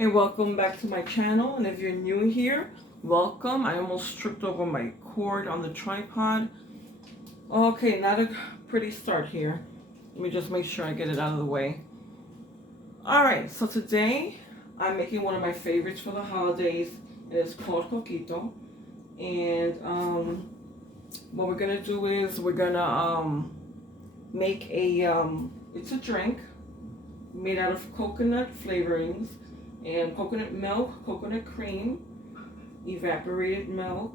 Hey, welcome back to my channel, and if you're new here, welcome. I almost tripped over my cord on the tripod. Okay, not a pretty start here. Let me just make sure I get it out of the way. Alright, so today I'm making one of my favorites for the holidays. It is called Coquito. And what we're gonna do is we're gonna make it's a drink made out of coconut flavorings and coconut milk, coconut cream, evaporated milk,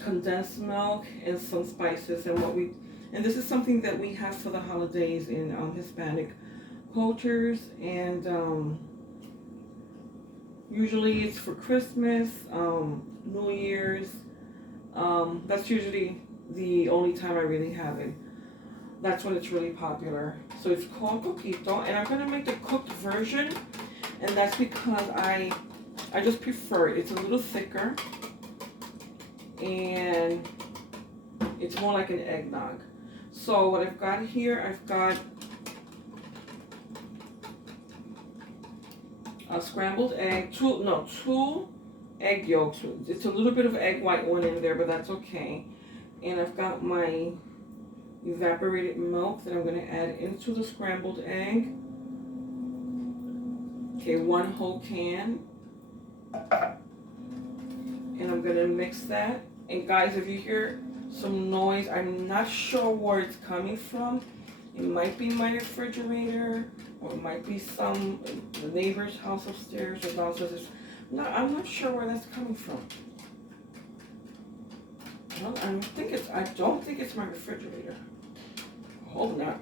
condensed milk, and some spices. And this is something that we have for the holidays in Hispanic cultures, and usually it's for Christmas, New Year's. That's usually the only time I really have it. That's when it's really popular. So it's called Coquito, and I'm gonna make the cooked version, and that's because I just prefer it. It's a little thicker, and it's more like an eggnog. So what I've got here, I've got a scrambled egg, two egg yolks. It's a little bit of egg white one in there, but that's okay. And I've got my evaporated milk that I'm going to add into the scrambled egg. Okay, one whole can. And I'm going to mix that. And guys, if you hear some noise, I'm not sure where it's coming from. It might be my refrigerator, or it might be the neighbor's house upstairs or downstairs. I'm not sure where that's coming from. I don't think it's my refrigerator. Hold on.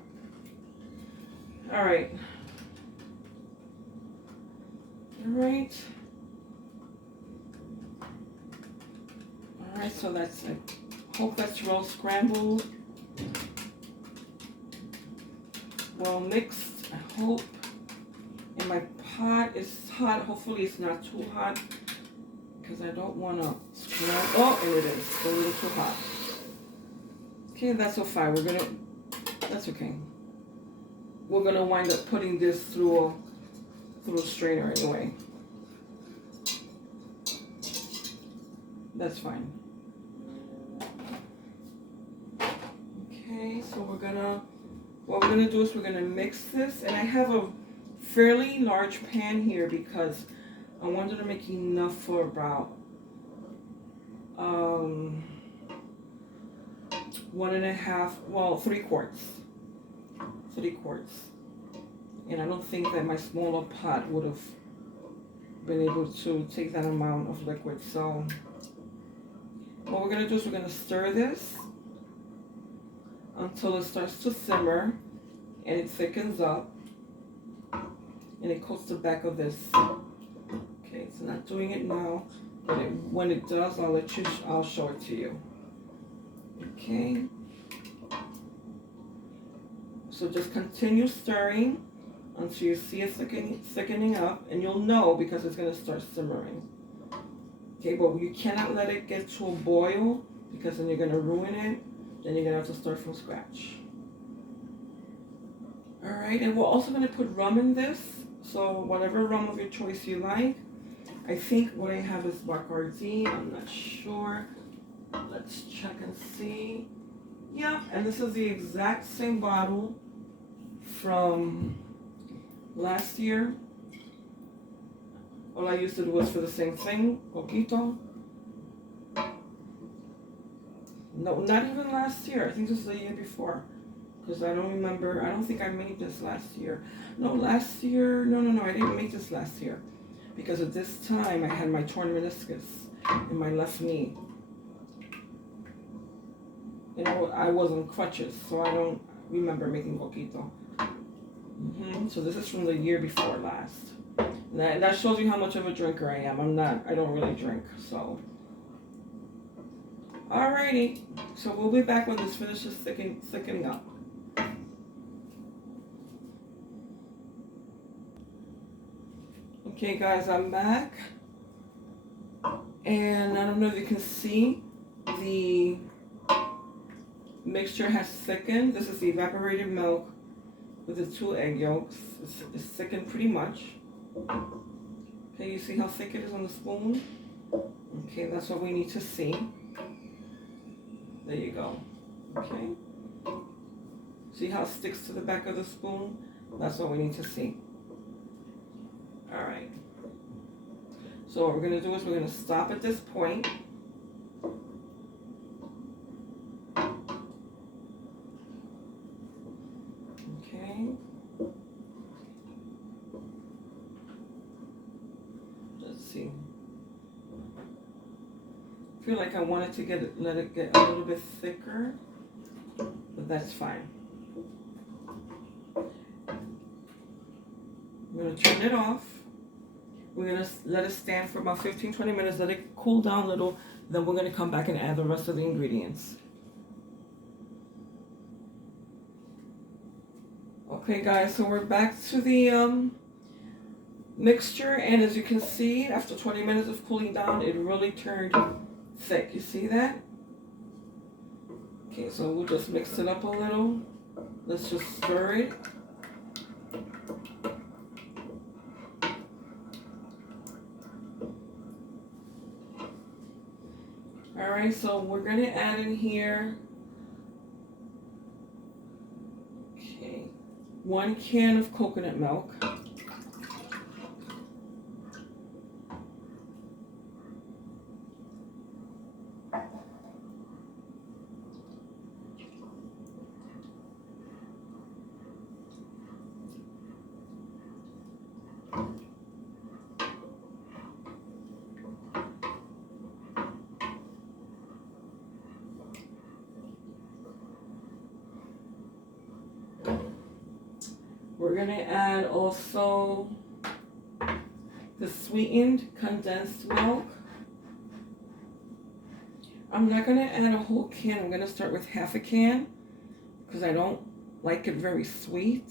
All right. So that's it. Hope that's well scrambled, well mixed, I hope. And my pot is hot. Hopefully it's not too hot, because I don't want to scramble. Oh, and it is. It's a little too hot. Okay, that's so fine. That's okay. We're gonna wind up putting this through a strainer anyway. That's fine. Okay, so what we're gonna do is we're gonna mix this, and I have a fairly large pan here because I wanted to make enough for about 3 quarts. 3 quarts. And I don't think that my smaller pot would have been able to take that amount of liquid. So what we're gonna do is we're gonna stir this until it starts to simmer and it thickens up and it coats the back of this. Okay, it's not doing it now, but when it does, I'll show it to you. Okay. So just continue stirring until you see it thickening up, and you'll know because it's going to start simmering. Okay, but you cannot let it get to a boil, because then you're going to ruin it. Then you're going to have to start from scratch. All right, and we're also going to put rum in this. So whatever rum of your choice you like. I think what I have is Bacardi. I'm not sure. Let's check and see. Yeah, and this is the exact same bottle from last year. All I used it was for the same thing, Coquito. No, not even last year. I think this is the year before, because I don't remember. I don't think I made this last year. No, last year. No. I didn't make this last year, because at this time I had my torn meniscus in my left knee. I was on crutches, so I don't remember making Coquito. So this is from the year before last. And that shows you how much of a drinker I am. I don't really drink, so. Alrighty, so we'll be back when this finishes thickening up. Okay guys, I'm back. And I don't know if you can see, the mixture has thickened. This is the evaporated milk with the 2 egg yolks. It's thickened pretty much. Okay, you see how thick it is on the spoon? Okay, that's what we need to see. There you go. Okay. See how it sticks to the back of the spoon? That's what we need to see. All right. So what we're going to do is we're going to stop at this point. Okay. Let's see. I feel like I wanted to let it get a little bit thicker, but that's fine. I'm going to turn it off. We're going to let it stand for about 15-20 minutes, let it cool down a little, then we're going to come back and add the rest of the ingredients. Okay guys, so we're back to the mixture, and as you can see, after 20 minutes of cooling down, it really turned thick. You see that? Okay, so we'll just mix it up a little. Let's just stir it. Alright, so we're going to add in here, okay, 1 can of coconut milk. We're going to add also the sweetened condensed milk. I'm not going to add a whole can. I'm going to start with half a can because I don't like it very sweet.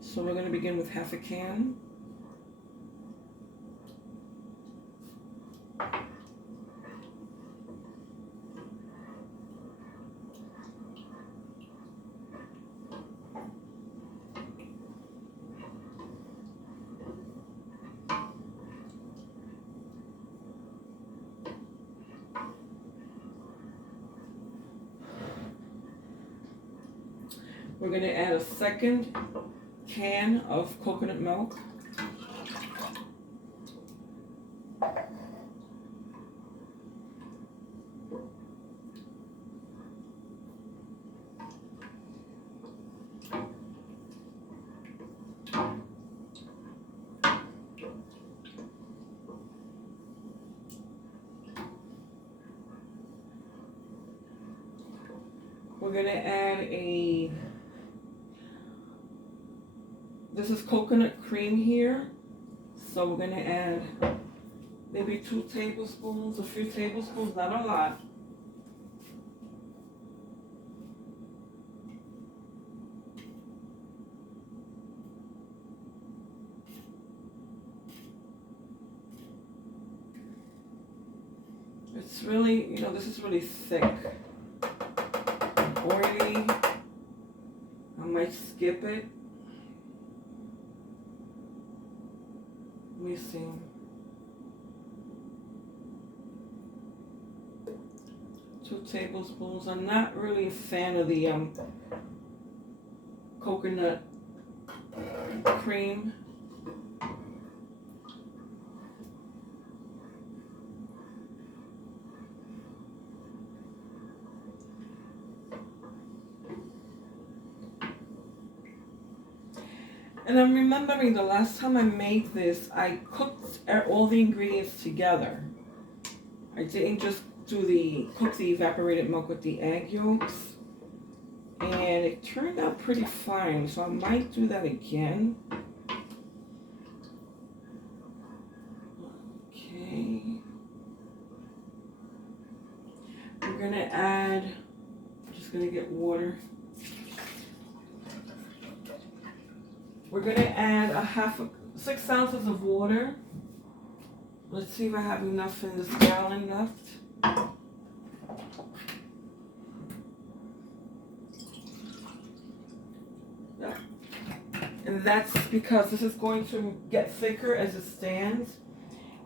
So we're going to begin with half a can. We're going to add a second can of coconut milk. We're going to add this is coconut cream here, so we're going to add maybe 2 tablespoons, a few tablespoons, not a lot. It's really, this is really thick, oily. I might skip it. Let me see. Two tablespoons. I'm not really a fan of the coconut cream. And I'm remembering the last time I made this, I cooked all the ingredients together. I didn't just cook the evaporated milk with the egg yolks. And it turned out pretty fine, so I might do that again. Okay. We're gonna add, I'm just gonna get water. We're going to add 6 ounces of water. Let's see if I have enough in this gallon left. And that's because this is going to get thicker as it stands.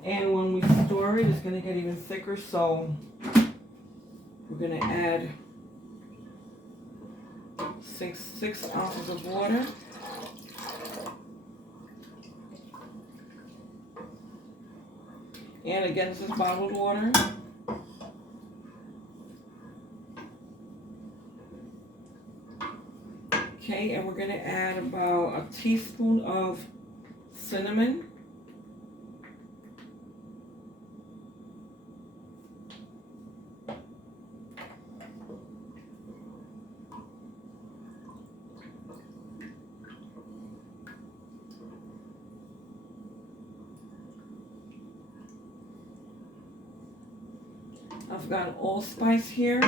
And when we store it, it's going to get even thicker. So we're going to add six ounces of water. And again, this is bottled water. Okay, and we're going to add about a teaspoon of cinnamon. I've got allspice here.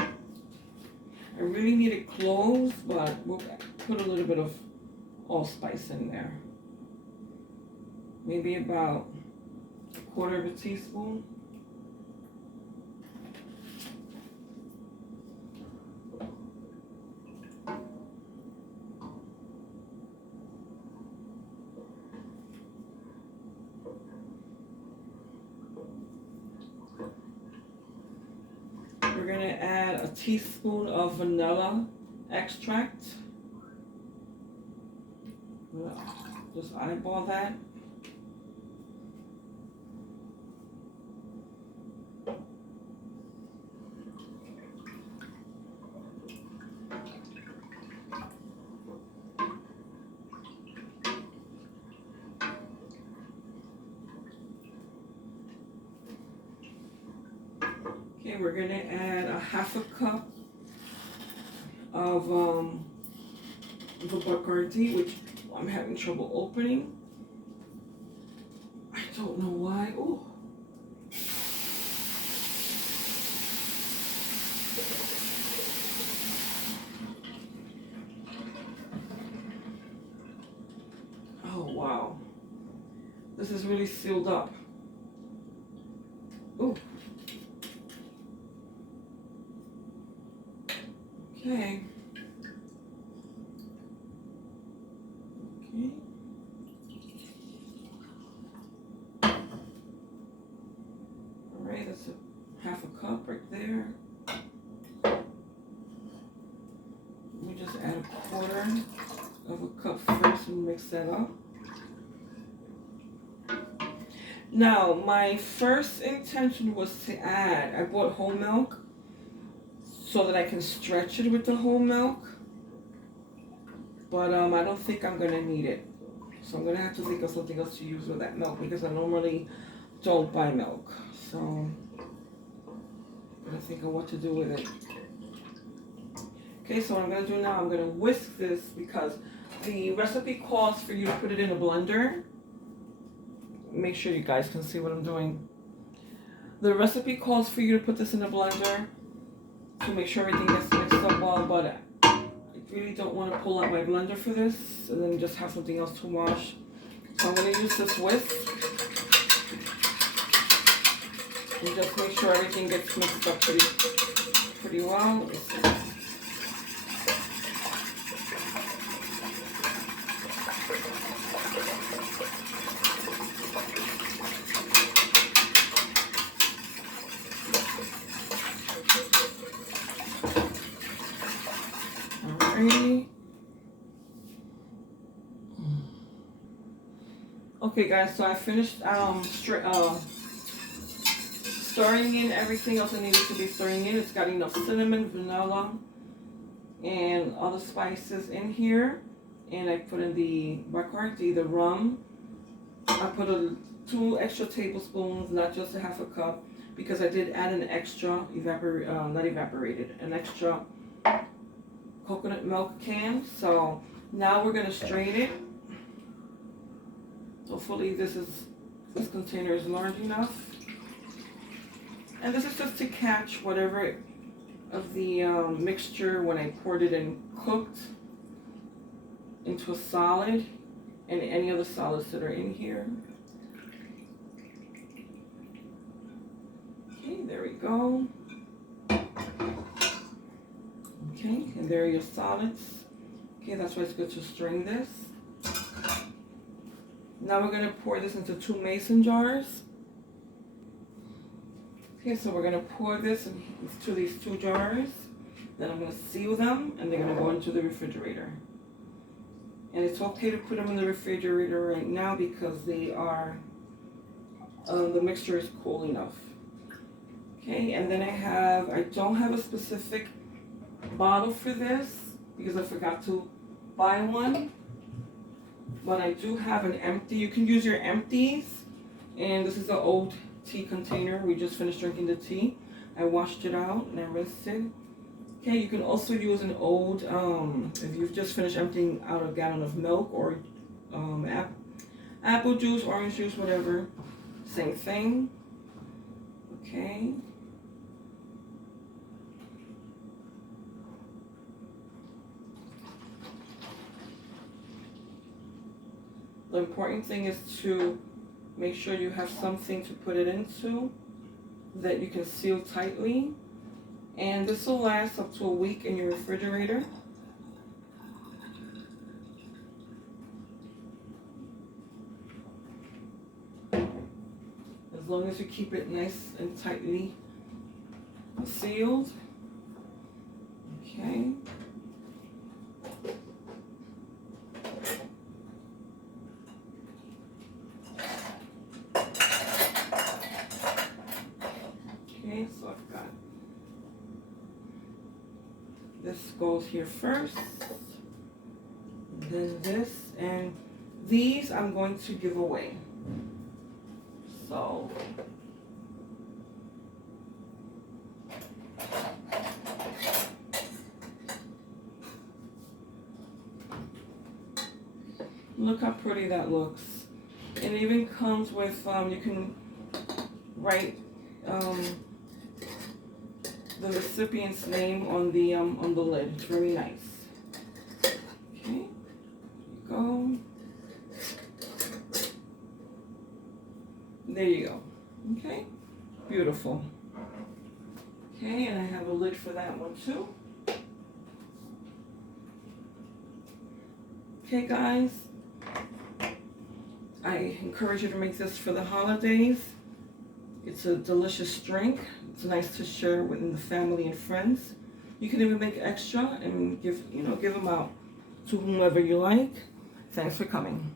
I really need it close, but we'll put a little bit of allspice in there. Maybe about a quarter of a teaspoon. We're going to add a teaspoon of vanilla extract. Just eyeball that. Okay, we're going to add a half a cup of the Bacardi, which I'm having trouble opening. I don't know why. Oh. Oh, wow. This is really sealed up. Oh. Okay. Okay. All right, that's a half a cup right there. Let me just add a quarter of a cup first and mix that up. Now, my first intention was to add, I bought whole milk so that I can stretch it with the whole milk. But I don't think I'm going to need it. So I'm going to have to think of something else to use with that milk because I normally don't buy milk. So I'm going to think of what to do with it. Okay, so what I'm going to do now, I'm going to whisk this because the recipe calls for you to put it in a blender. Make sure you guys can see what I'm doing. The recipe calls for you to put this in a blender to make sure everything gets mixed up well, but I really don't want to pull out my blender for this and then just have something else to wash. So I'm going to use this whisk and just make sure everything gets mixed up pretty well. Okay guys, so I finished stirring in everything else I needed to be stirring in. It's got enough cinnamon, vanilla, and other spices in here. And I put in the Bacardi, the rum. I put 2 extra tablespoons, not just a half a cup, because I did add an extra an extra coconut milk can. So now we're gonna strain it. Hopefully this container is large enough. And this is just to catch whatever of the mixture when I poured it in cooked into a solid and any other solids that are in here. Okay, there we go. Okay, and there are your solids. Okay, that's why it's good to strain this. Now we're going to pour this into 2 mason jars. Okay, so we're going to pour this into these 2 jars. Then I'm going to seal them, and they're going to go into the refrigerator. And it's okay to put them in the refrigerator right now because they are, the mixture is cool enough. Okay, and then I don't have a specific bottle for this because I forgot to buy one. But I do have an empty. You can use your empties. And this is an old tea container. We just finished drinking the tea. I washed it out and I rinsed it. Okay, you can also use an old, if you've just finished emptying out a gallon of milk or apple juice, orange juice, whatever. Same thing. Okay. The important thing is to make sure you have something to put it into that you can seal tightly. And this will last up to a week in your refrigerator. As long as you keep it nice and tightly sealed. Okay. Okay, so I've got this goes here first, then this, and these I'm going to give away. So look how pretty that looks. It even comes with you can write the recipient's name on the lid. It's very nice. Okay, there you go. There you go. Okay, beautiful. Okay, and I have a lid for that one too. Okay, guys, I encourage you to make this for the holidays. It's a delicious drink. It's nice to share within the family and friends. You can even make extra and give them out to whomever you like. Thanks for coming.